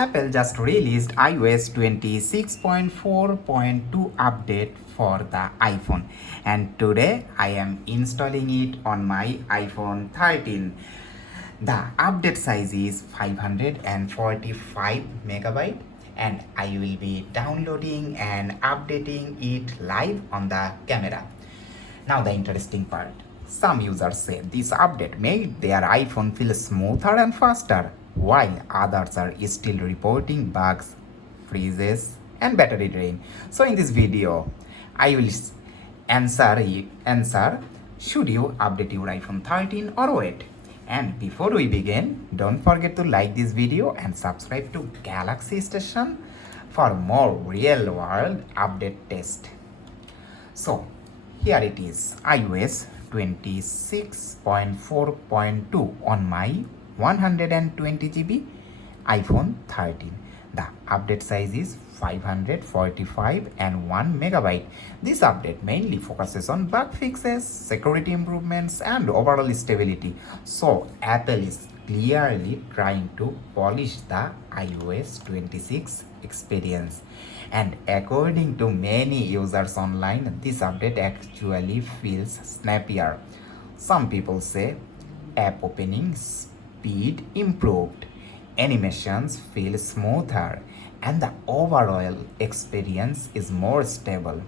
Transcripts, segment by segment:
Apple just released iOS 26.4.2 update for the iPhone, and today I am installing it on my iPhone 13. The update size is 545 megabyte, and I will be downloading and updating it live on the camera. Now the interesting part. Some users say this update made their iPhone feel smoother and faster, while others are still reporting bugs, freezes, and battery drain. So in this video, I will answer should you update your iPhone 13 or wait? And before we begin, don't forget to like this video and subscribe to Galaxy Station for more real world update test. So here it is, iOS 26.4.2 on my 120 GB iPhone 13. The update size is 545 and 1 megabyte. This update mainly focuses on bug fixes, security improvements, and overall stability. So Apple is clearly trying to polish the iOS 26 experience. And according to many users online, this update actually feels snappier. Some people say app opening speed improved, animations feel smoother, and the overall experience is more stable.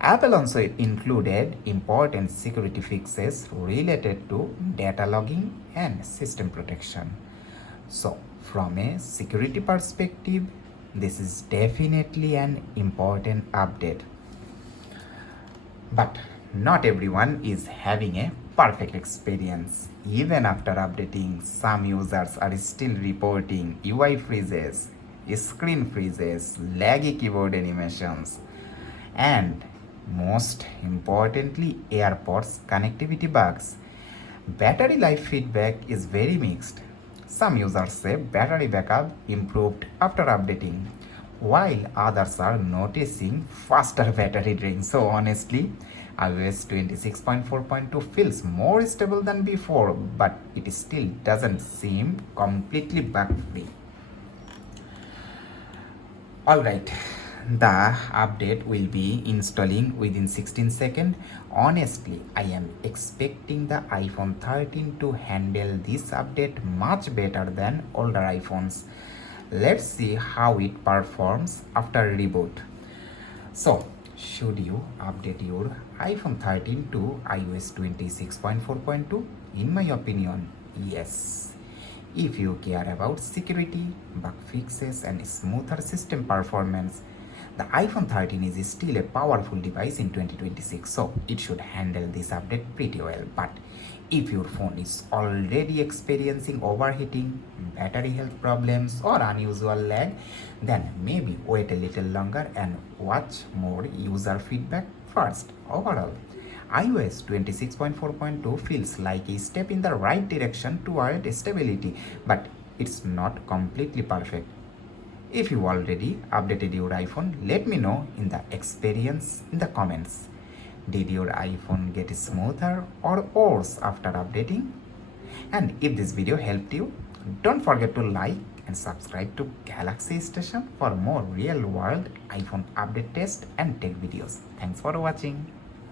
Apple also included important security fixes related to data logging and system protection. So, from a security perspective, this is definitely an important update. But not everyone is having a perfect experience. Even after updating, some users are still reporting UI freezes, screen freezes, laggy keyboard animations, and most importantly, AirPods connectivity bugs. Battery life feedback is very mixed. Some users say battery backup improved after updating, while others are noticing faster battery drain. So honestly, iOS 26.4.2 feels more stable than before, but it still doesn't seem completely bug-free. Alright, the update will be installing within 16 seconds. Honestly, I am expecting the iPhone 13 to handle this update much better than older iPhones. Let's see how it performs after reboot. So, should you update your iPhone 13 to iOS 26.4.2? In my opinion, yes. If you care about security, bug fixes, and smoother system performance, the iPhone 13 is still a powerful device in 2026, so it should handle this update pretty well. But if your phone is already experiencing overheating, battery health problems, or unusual lag, then maybe wait a little longer and watch more user feedback first. Overall, iOS 26.4.2 feels like a step in the right direction toward stability, but it's not completely perfect. If you already updated your iPhone, let me know in the experience in the comments. Did your iPhone get smoother or worse after updating? And if this video helped you, don't forget to like and subscribe to Galaxy Station for more real world iPhone update test and tech videos. Thanks for watching.